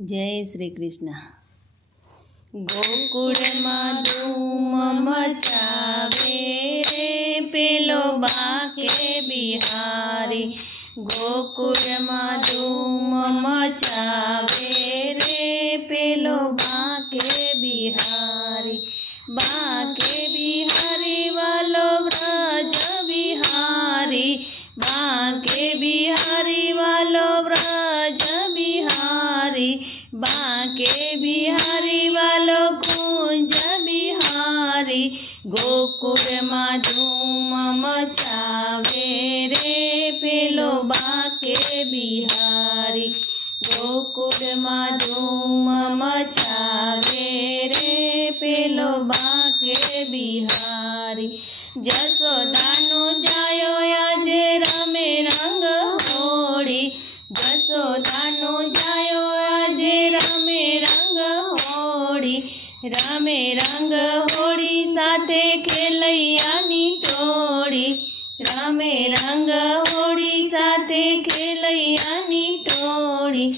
जय श्री कृष्ण। गोकुल में धूम मचावे रे पेलो बाके बिहारी। गोकुल में धूम मचावे रे पेलो बाके बिहारी। बाके बिहारी वालो व्रज बिहारी। बाके बिहारी वालो व्रज बिहारी। बाके बिहारी वालो कुंज बिहारी। गोकुल में धूम मचावे रे पेलो बाके बिहारी। गोकुल में धूम मचावे रे पेलो बाके बिहारी। जसोदानो जायो आजे रमे रंग होड़ी। जसोदानो जायो आजे रमे रंग होड़ी। रमे रंग होड़ी साथे खेलैयानी टोड़ी। रमे रंग होड़ी साथे खेलैयानी टोड़ी।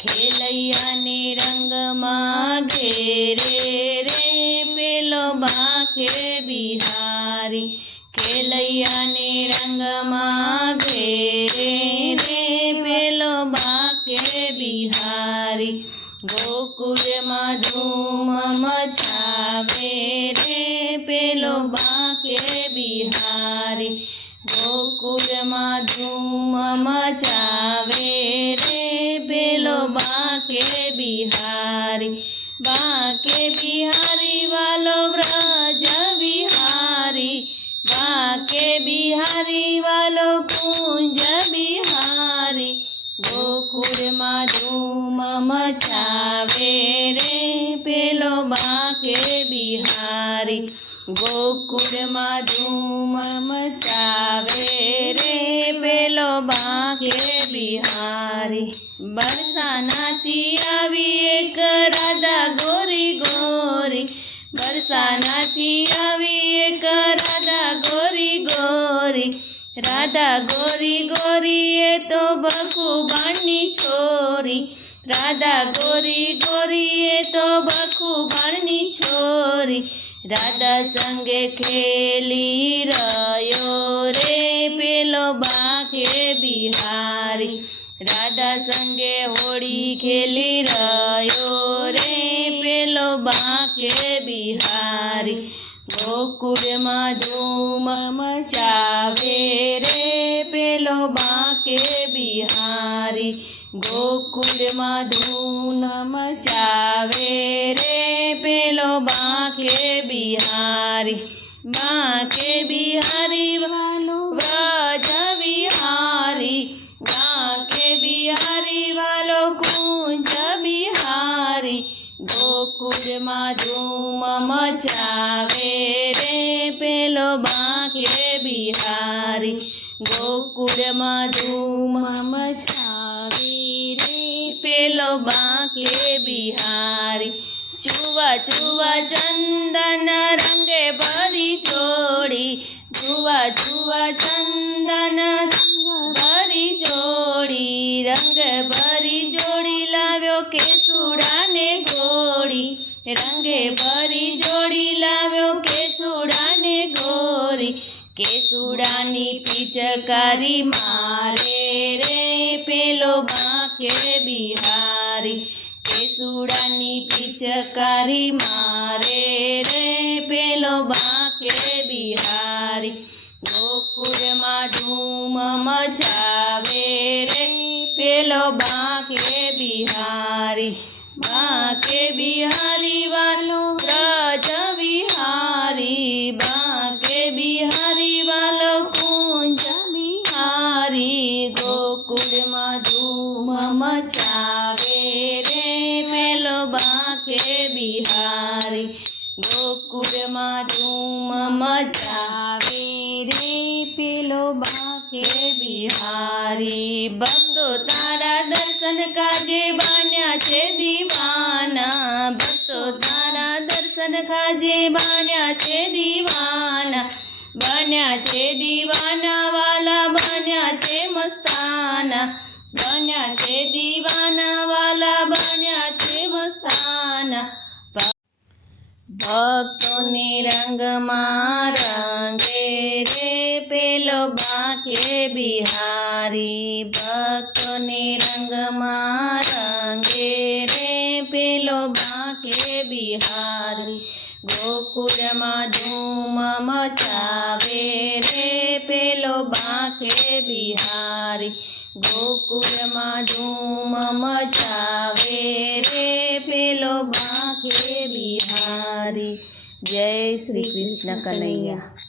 खेलैयाने रंग में घेरे रे पेलो बाके बिहारी। खेलैयाने रंग में घेरे रे पेलो बाके बिहारी। गोकुल में धूम मचावे रे पेलो बाके बिहारी। गोकुल में धूम मचावे रे पेलो बाके बिहारी। बाके बिहारी वालो व्रज बिहारी। बाके बिहारी वालो कुंज बिहारी। गोकुल में धूम मचावे रे पेलो बाके बिहारी। गोकुल में धूम मचावे रे पेलो बाके बिहारी। बरसानाथी आवी एक राधा गोरी गोरी। बरसानाथी आवी एक राधा गोरी गोरी। राधा गोरी गोरी ये तो बखूबानी छोरी। राधा गोरी गोरी ये तो बखूबानी छोरी। राधा संगे खेली रयो रे पेलो बाके बिहारी। राधा संगे होड़ी खेली रयो रे पेलो बाके बिहारी। गोकुल में धूम मचावे रे पेलो बाके बिहारी। गोकुल में धूम मचावे रे पेलो बाके बिहारी। बाके बिहारी वालो व्रज बिहारी। बाके बिहारी वालो कुंज बिहारी। गोकुल में धूम मचावे रे पेलो बाके बिहारी। गोकुल में धूम मचावे रे पेलो बाके बिहारी। चुवा चुवा चंदन रंगे भरी जोड़ी। चुवा चुवा चंदन भरी जोड़ी। रंग भरी जोड़ी लाव्यो केसुड़ा ने गोरी। रंगे भरी जोड़ी लाव्यो केसुड़ा ने गोरी। केसुड़ानी पिचकारी मारे रे पेलो बाके बिहारी। केसुड़ानी पिचकारी मारे रे पेलो बाके बिहारी। गोकुल में धूम मचावे रे पेलो बाके बिहारी। बाके बिहारी वालो व्रज बिहारी। बाके बिहारी वालो कुंज बिहारी। गोकुल में धूम मचावे रे पेलो बाके बिहारी। गोकुल में धूम मचावे रे पेलो बाके बिहारी। भक्तो तारा दर्शन काजे बान्या छे दीवाना। भक्तो तारा दर्शन काजे बान्या छे दीवाना। बन्या छे दीवाना वाला बन्या छे मस्ताना। बन्या छे दीवाना वाला बन्या ભક્તોને રંગમાં રંગે રે પેલો બાંકે બિહારી ભક્તોને રંગમાં રંગે રે પેલો બાંકે બિહારી ગોકુળમાં ધૂમ મચાવે રે પેલો બાંકે બિહારી ગોકુળમાં ધૂમ મચાવે રે પેલો બાંકે બિહારી જય શ્રી કૃષ્ણ કનૈયા।